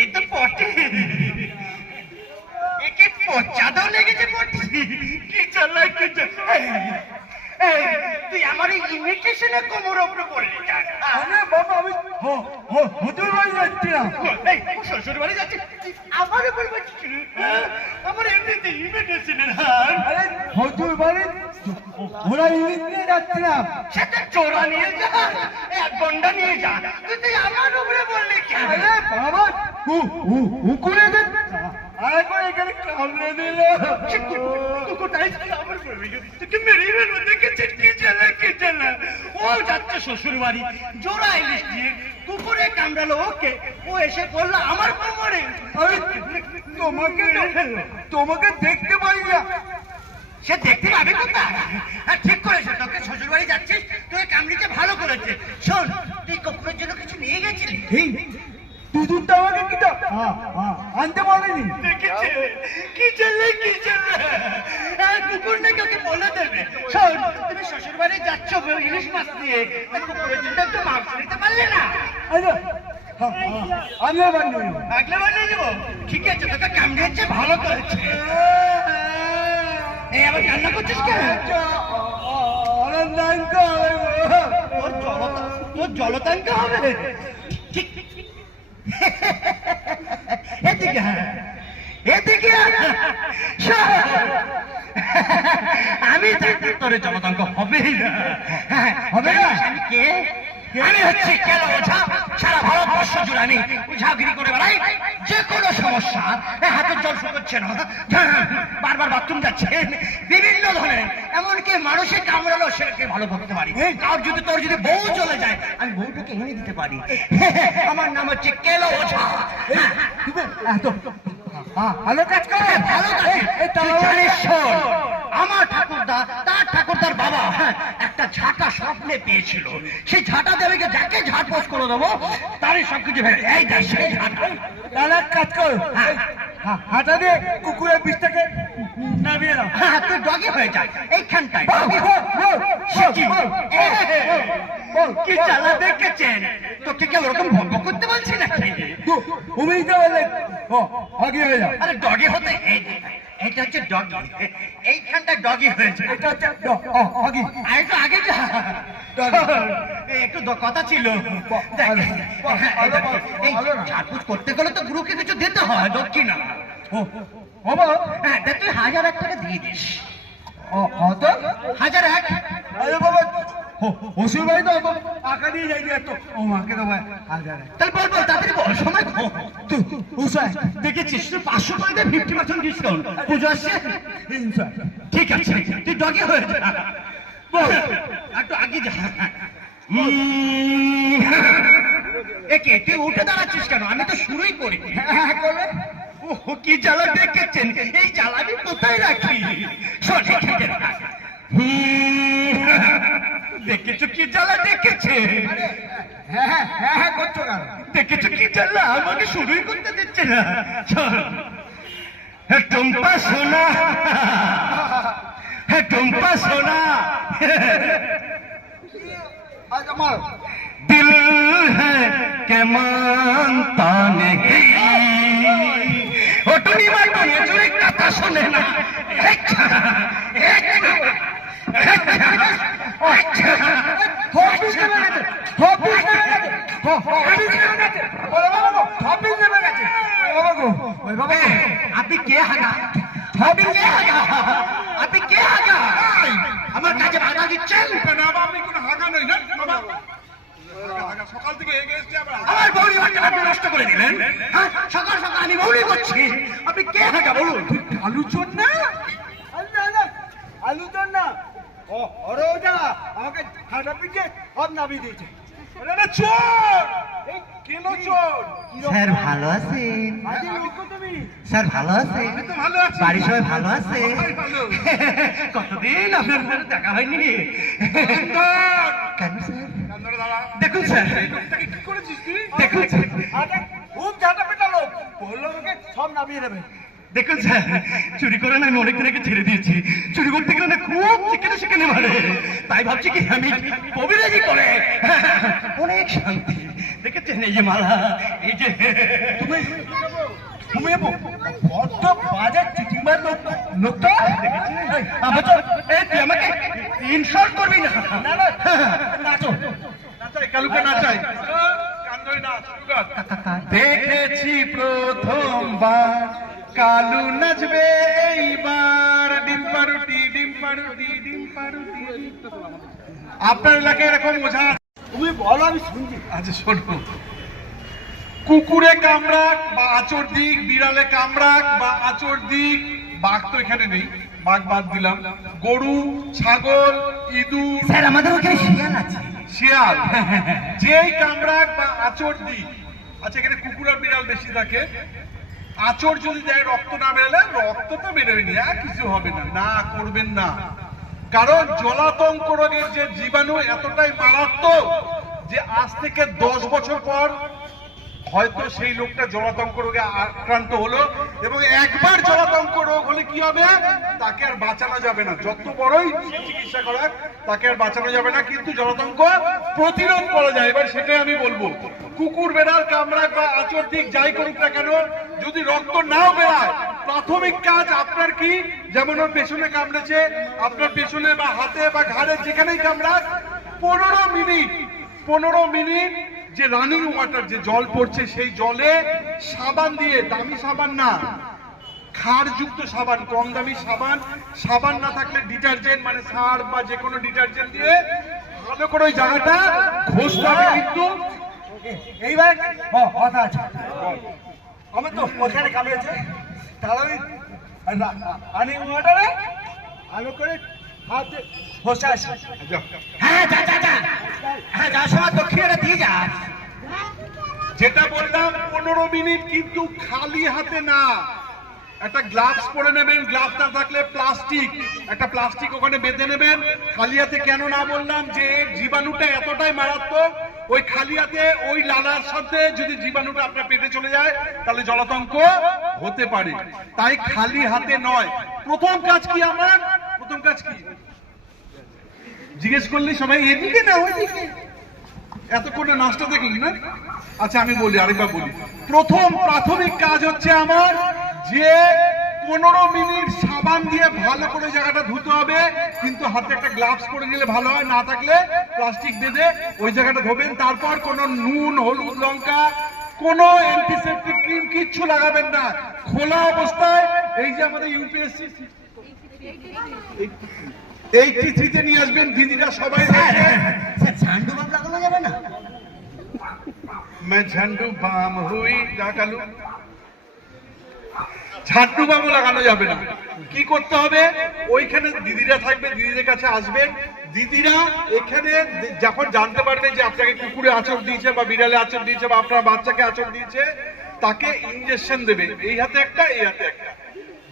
এ তো পটে, একে পচাদও লেগেছে পটে। কি চালায় কি তুই আমার ইমিটেশনে কোমর উপরে পড়লি? আরে বাবা আমি হুজুর বাড়ি যাচ্ছি না। শ্বশুর বাড়ি যাচ্ছি আমার উপর বলছিস? আমার এমনিতে ইমিটেশনের। আরে হুজুর বাড়ি ওরা ইলিশ নিয়ে যাচ্ছে না। সেটা চোরা নিয়ে যা, এক গন্ডা নিয়ে যা, তুই আমার উপরে বললি কেন? আরে বাবা উকুরে দে আরেকবার এখানে কামড়ে দিল। কুকুরটাই আমার পড়বে, তোকে মেরে ফেলবো। দেখেছিস কি চালা কি চালা? ও যাচ্ছে শ্বশুর বাড়ি জোড়া ইলিশ নিয়ে, কুকুরে কামড়ালো ওকে, ও এসে পড়লো আমার কোমরে। আরে তোমাকে দেখতে পাই না। সে দেখতে পাবে কোথায়? আর ঠিক করেছে, তোকে শ্বশুর বাড়ি যাচ্ছিস, তোকে কামড়িতে ভালো করেছে। শোন, তুই কুকুরের জন্য কিছু নিয়ে গেছিলি? দুধটা আমাকে কি আনতে বলেনি? দেখেছে কি চলে কি চলে? কুকুর নাকি ওকে বলে দেবে। শোন, তুমি শ্বশুর বাড়ি যাচ্ছ ইলিশ মাছ নিয়ে, কুকুরের জন্য একটু মাংস নিতে পারলে না? আমি আগলে বানিয়ে দেবো। ঠিক আছে, তোকে কামড়িয়েছে ভালো করেছে। এই আবার কান্না করছিস কেন? তোর জলতাঙ্ক হবে। ঠিক এদিকে এদিকে আমি তোর জলতাঙ্ক হবেই না। হবে না? আমি কে? আমি হচ্ছে কেলো ওঝা। সারা ভারতবর্ষ জুড়ে আমি ওঝাগিরি করে বেড়াই। যে কোনো সমস্যা, হাতের জল শুকোচ্ছে না, বারবার বাথরুম যাচ্ছেন, বিভিন্ন ধরনের, এমনকি মানুষের কামড়ালো সেটাকে ভালো করতে পারি। কার যদি তোর যদি বউ চলে যায়, আমি বউটাকে এনে দিতে পারি। আমার নাম হচ্ছে কেলো ওঝা। ভালো কাজ করে, ভালো কাজ। আমার ঠাকুরদা, তার ঠাকুরদার বাবা একটা ঝাঁটা স্বপ্নে পেয়েছিল। সেই ঝাঁটা দেবে, যাকে ঝাঁটপোষ করে দেবো তারই সবকিছু ভেবে। এই দেখ সেই ঝাঁটা। তাহলে এক কাজ কর, হাঁটা দিয়ে কুকুরের বিষটাকে নামিয়ে দাও। তুই ডগি হয়ে যায় এইখানটায়। কি চালা দেখেছেন? তোকে কেউ ওরকম ভঙ্গ করতে বলছি না। উমিতে বললে আগে হয়ে যাও। আরে ডগি হতে এটা হচ্ছে ডগি, এইখানটা ডগি হয়েছে। এটা হচ্ছে আগে। আর একটু আগে যা, একটু কথা ছিল। এই ঝাড়পুছ করতে গেলে তো গুরুকে কিছু দিতে হয়, দক্ষিণা। বাবা হ্যাঁ, তুই 1001 টাকা দিয়ে দিস। অত 1001? আরে বাবা শ্বশুর বাড়ি তো অত টাকা দিয়ে যাই তো। ও মাকে তো তাহলে বল বল, তাড়াতাড়ি বল, সময় কম। দেখেছিস তুই 500 টাকা দিয়ে 50% ডিসকাউন্ট। পুজো আসছে, ঠিক আছে তুই ডগে হয়ে যা। বল একটু আগে যা। একে তুই উঠে দাঁড়াচ্ছিস কেন? আমি তো শুরুই করি। হ্যাঁ করবে। ও কি জ্বালা দেখেছেন? এই জ্বালা আমি কোথায় রাখি? দেখেছো কি জ্বালা দেখেছে? হ্যাঁ হ্যাঁ হ্যাঁ হ্যাঁ করছো কেন? দেখেছো কি জ্বালা? আমাকে শুরুই করতে দিচ্ছে না। টুম্পা সোনা, টুম্পা সোনা, আচ্ছা মার। दिल है के मानता नहीं। ओ टुनी माई बने जुड़ी कथा सुने ना। আপনি কে হাগা? আপনি কে হাগা? আপনি কে হাগা? আমার কাছে বাধা দিচ্ছেন? আপনি কোনো হাগা নই না বাবা। সকাল থেকে আমার বৌরি বাচ্চা আপনি নষ্ট করে দিলেন। সকাল সকাল আমি বৌরি করছি, আপনি কে হাগা বলুন? আলু চোর না? আলু চোর না, ওরা ওটা আমাকে হাঁটা পিঠে সব নামিয়ে দিয়েছে। স্যার ভালো আছেন? স্যার ভালো আছেন? বাড়ির সবাই ভালো আছে? কতদিন আপনার সাথে দেখা হয়নি। কেন স্যার? দেখুন স্যার, দেখুন খুব ঝাঁটা পেটা লোক বললো আমাকে সব নামিয়ে দেবে। দেখুন স্যার, চুরি করে না আমি অনেক দিনকে ছেড়ে দিয়েছি। চুরি করতে গেলে না খুব সেখানে মারে, তাই ভাবছি কি আমি কবিরাজি করে অনেক শান্তি। দেখেছেন এই যে মালা, এই যে তুমি তুমি কত বাজে চিঠিমার লোকটা আমার তো এই তুই আমাকে ইনশর্ট করবি না। না না নাচো, নাচাই কালুকে নাচাই কান্দই না শুরু কর। দেখেছি প্রথমবার কালু নাচবে এইবার, ডিম পারুটি ডিম পারুটি ডিম পারুটি। আপনার এলাকায় এরকম বোঝা তুমি বলো আমি শুনছি। আচ্ছা শোনো, কুকুরে কামড়াক বা আচর দিক, বিড়ালে কামড়াক বা আচর দিক, বাঘ তো এখানে নেই, বাঘ বাদ দিলাম, গরু, ছাগল, ইঁদুর, স্যার আমাদের ওখানে শিয়াল আছে। শিয়াল, যেই কামড়াক বা আচর দিক। আচ্ছা এখানে কুকুর আর বিড়াল বেশি থাকে। আচর যদি দেয় রক্ত না বেরোলে, রক্ত তো বেরোয়নি, আর কিছু হবে না, না করবেন না। কারণ জলাতঙ্ক রোগের যে জীবাণু এতটাই মারাত্মক যে আজ থেকে 10 বছর পর হয়তো সেই লোকটা জলাতঙ্ক রোগে আক্রান্ত হলো, এবং একবার জলাতঙ্ক রোগ হলে কি হবে, তাকে আর বাঁচানো যাবে না। যত বড়ই চিকিৎসা করাক তাকে আর বাঁচানো যাবে না, কিন্তু জলাতঙ্ক প্রতিরোধ করা যায়। এবার সেটাই আমি বলবো, কুকুর বেড়াল কামড়াক বা আচর দিক যাই করুক না কেন, যদি রক্ত নাও বেরায়, প্রাথমিক কাজ আপনার কি, যেমন ওর পেছনে কামড়েছে, আপনার পেছনে বা হাতে বা ঘাড়ে যেখানেই কামড়াক, 15 মিনিট যে রানিং ওয়াটার, যে জল পড়ছে সেই জলে সাবান দিয়ে, দামি সাবান না, ক্ষারযুক্ত সাবান, কম দামি সাবান, সাবান না থাকলে ডিটারজেন্ট মানে সার বা যে কোনো ডিটারজেন্ট দিয়ে ভালো করে ওই জায়গাটা ঘষতে হবে। কিন্তু এইবার কথা আছে, আমি তো ওখানে কামিয়েছে, তাহলে আমি রানিং ওয়াটারে ভালো করে হাত ঘষে আসি। হ্যাঁ যা যা যা, হ্যাঁ যার সময় দক্ষিণে দিয়ে যা। যেটা বললাম 15 মিনিট, কিন্তু খালি হাতে না, একটা গ্লাভস পরে নেবেন, গ্লাভস না থাকলে প্লাস্টিক, একটা প্লাস্টিক ওখানে বেঁধে নেবেন। খালি হাতে কেন না বললাম, যে জীবাণুটা এতটাই মারাত্মক, ওই খালি হাতে ওই লালার সাথে যদি জীবাণুটা আপনার পেটে চলে যায় তাহলে জলাতঙ্ক হতে পারে। তাই খালি হাতে নয়। প্রথম কাজ কি আমার, প্রথম কাজ কি জিজ্ঞেস করলে সবাই এদিকে না ওইদিকে, এতক্ষণ নাচটা দেখলি না। আচ্ছা আমি বলি, আরেকবার বলি, প্রথম প্রাথমিক কাজ হচ্ছে আমার যে 15 মিনিট সাবান দিয়ে ভালো করে জায়গাটা ধুতে হবে, কিন্তু হাতে একটা গ্লাভস পরে গেলে ভালো হয়, না থাকলে প্লাস্টিক বেঁধে ওই জায়গাটা ধোবেন। তারপর কোনো নুন, হলুদ, লঙ্কা, কোনো অ্যান্টিসেপটিক ক্রিম কিচ্ছু লাগাবেন না, খোলা অবস্থায়। এই যে আমাদের ইউপিএসসি 83 নিয়ে আসবেন, দিদিরা সবাই ঝান্ডু বাম লাগানো যাবে না? मैं झंडू बाम हुई ডাকালু, ঝান্ডু বামও লাগানো যাবে না। কি করতে হবে, ওইখানে দিদিরা থাকবে, দিদিদের কাছে আসবেন। দিদিরা এখানে যখন জানতে পারবে যে আপনাকে কুকুরে আঁচড় দিয়েছে বা বিড়ালে আঁচড় দিয়েছে বা আপনার বাচ্চাকে আঁচড় দিয়েছে, তাকে ইনজেকশন দেবে, এই হাতে একটা এই হাতে একটা।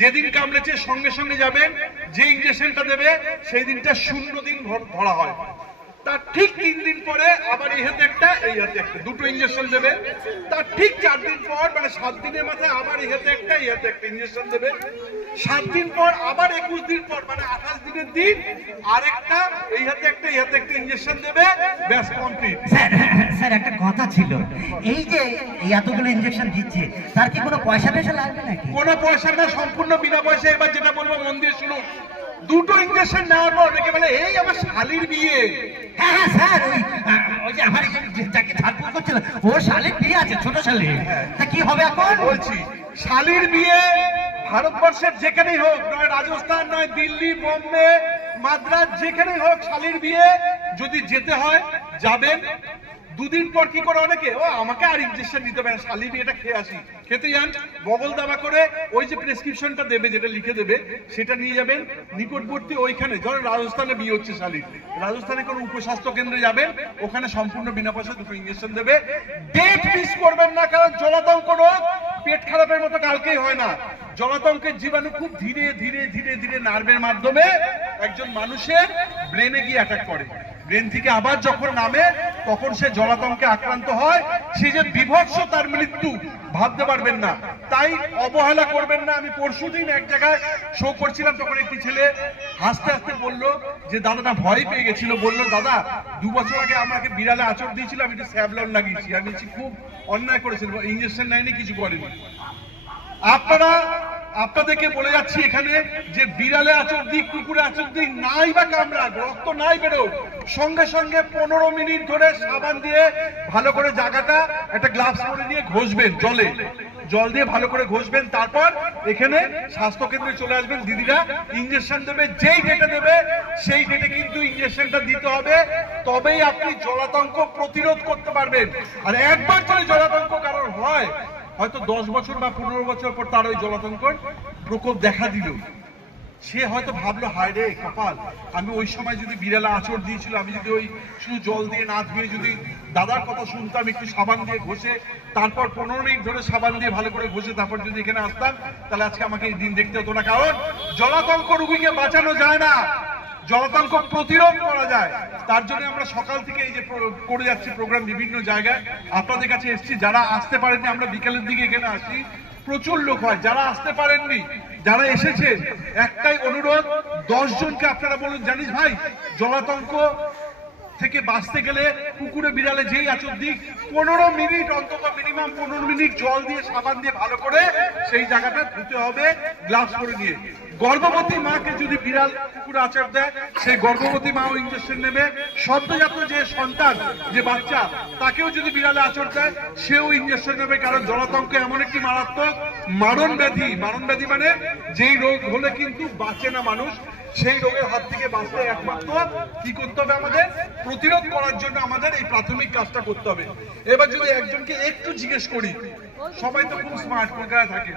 যেদিন কামড়েছে সঙ্গে সঙ্গে যাবেন, যে ইনজেকশনটা দেবে সেই দিনটা 0 দিন ধরা হয়। তার ঠিক 3 দিন পরে আবার এই হাতে একটা এই হাতে একটা, দুটো ইনজেকশন দেবে। তার ঠিক 4 দিন পর মানে 7 দিনের মাথায় আবার এই হাতে একটা এই হাতে একটা ইনজেকশন দেবে। 7 দিন পর আবার 21 দিন পর মানে 28 দিনের দিন আরেকটা এই হাতে একটা এই হাতে একটা ইনজেকশন দেবে, ব্যাস কমপ্লিট। স্যার স্যার একটা কথা ছিল, এই যে এই এতগুলো ইনজেকশন দিচ্ছে, তার কি কোনো পয়সা টয়সা লাগবে নাকি? কোনো পয়সা না, সম্পূর্ণ বিনা পয়সা। এবার যেটা বলবো মন দিয়ে শুনুন, দুটো ইনজেকশন নেওয়ার পর অনেকে বলে এই আমার শালির বিয়ে। হ্যাঁ হ্যাঁ স্যার, ওই যে আমার যাকে ঝাড়ফুঁক করছিল ওর শালির বিয়ে আছে, ছোট শালি, তা কি হবে এখন? বলছি শালির বিয়ে ভারতবর্ষের যেখানেই হোক, নয় রাজস্থান, নয় দিল্লি, বোম্বে, মাদ্রাজ, যেখানেই হোক, শালির বিয়ে যদি যেতে হয় যাবেন। 2 দিন পর কি করে অনেকে, ও আমাকে আর ইনজেকশন দিতে পারে, শালি বিয়েটা খেয়ে আসি, খেতে যান, বগল দাবা করে ওই যে প্রেসক্রিপশনটা দেবে, যেটা লিখে দেবে, সেটা নিয়ে যাবেন নিকটবর্তী ওইখানে। ধরেন রাজস্থানে বিয়ে হচ্ছে শালির, রাজস্থানে কোনো উপস্বাস্থ্য কেন্দ্রে যাবেন, ওখানে সম্পূর্ণ বিনা পয়সা দুটো ইনজেকশন দেবে। ডেট মিস করবেন না, কারণ জলাতঙ্ক রোগ পেট খারাপের মতো কালকেই হয় না। জলাতঙ্কের জীবাণু খুব ধীরে ধীরে ধীরে ধীরে নার্ভের মাধ্যমে একজন মানুষের ব্রেনে গিয়ে অ্যাটাক করে, ব্রেন থেকে আবার যখন নামে তখন সে জলাতঙ্কে আক্রান্ত হয়, সে যে বিভৎস তার মৃত্যু ভাবতে পারবেন না। তাই অবহেলা করবেন না। আমি পরশুদিন এক জায়গায় শো করছিলাম, তখন একটি ছেলে হাসতে হাসতে বলল যে দাদা না ভয় পেয়ে গেছিল, বললো দাদা 2 বছর আগে আমাকে বিড়ালে আঁচড় দিয়েছিল, আমি একটু স্যাভলন লাগিয়েছি। আমি বলছি খুব অন্যায় করেছিল, ইঞ্জেকশন নেয়নি, কিছু করেনি। আপনাদেরকে বলে যাচ্ছি এখানে যে বিড়ালে আঁচড় দিক, কুকুরে আঁচড় দিক, নাই বা কামড়া, রক্ত নাই বেরো, সঙ্গে সঙ্গে 15 মিনিট ধরে সাবান দিয়ে ভালো করে জায়গাটা একটা গ্লাভস পরে নিয়ে ঘষবেন, জল দিয়ে ভালো করে ঘষবেন। তারপর এখানে স্বাস্থ্য কেন্দ্রে চলে আসবেন, দিদিরা ইঞ্জেকশন দেবে। যেই ডেটে দেবে সেই ডেটে কিন্তু ইঞ্জেকশনটা দিতে হবে, তবেই আপনি জলাতঙ্ক প্রতিরোধ করতে পারবেন। আর একবার যদি জলাতঙ্ক কারোর হয়, হয়তো 10 বছর বা 15 বছর পর তার ওই জলাতঙ্কর প্রকোপ দেখা দিল, সে হয়তো ভাবলো হায় রে কপাল, আমি ওই সময় যদি বিড়ালে আঁচড় দিয়েছিল, আমি যদি ওই শুধু জল দিয়ে না ধুয়ে যদি দাদার কথা শুনতাম, একটু সাবান দিয়ে ঘষে, তারপর 15 মিনিট ধরে সাবান দিয়ে ভালো করে ঘষে তারপর যদি এখানে আসতাম, তাহলে আজকে আমাকে এই দিন দেখতে হতো না। কারণ জলাতঙ্ক রোগীকে বাঁচানো যায় না, জলাতঙ্ক প্রতিরোধ করা যায়। তার জন্য আমরা সকাল থেকে এই যে করে যাচ্ছি প্রোগ্রাম বিভিন্ন জায়গায়, আপনাদের কাছে এসেছি। যারা আসতে পারেননি, আমরা বিকালের দিকে এখানে আসি, প্রচুর লোক হয়। যারা আসতে পারেননি, যারা এসেছেন, একটাই অনুরোধ, 10 জনকে আপনারা বলুন, জানিস ভাই জলাতঙ্ক থেকে বাঁচতে গেলে কুকুরে বিড়ালে যেই আঁচড় দিক, 15 মিনিট অন্তত, মিনিমাম 15 মিনিট জল দিয়ে সাবান দিয়ে ভালো করে সেই জায়গাটা ধুতে হবে গ্লাভস পরে নিয়ে। গর্ভবতী মাকে যদি বিড়াল কুকুর আঁচড় দেয়, সেই গর্ভবতী মাও ইঞ্জেকশন নেবে। সদ্যজাত যে সন্তান, যে বাচ্চা, তাকেও যদি বিড়ালে আঁচড় দেয়, সেও ইঞ্জেকশন নেবে। কারণ জলাতঙ্ক এমন একটি মারাত্মক মারণ ব্যাধি মানে যেই রোগ হলে কিন্তু বাঁচে না মানুষ, সেই রোগের হাত থেকে বাঁচতে একমাত্র কি করতে হবে, আমাদের প্রতিরোধ করার জন্য আমাদের এই প্রাথমিক কাজটা করতে হবে। এবার যদি একজনকে একটু জিজ্ঞেস করি, সবাই তো খুব স্মার্ট, কলকাতায় থাকে,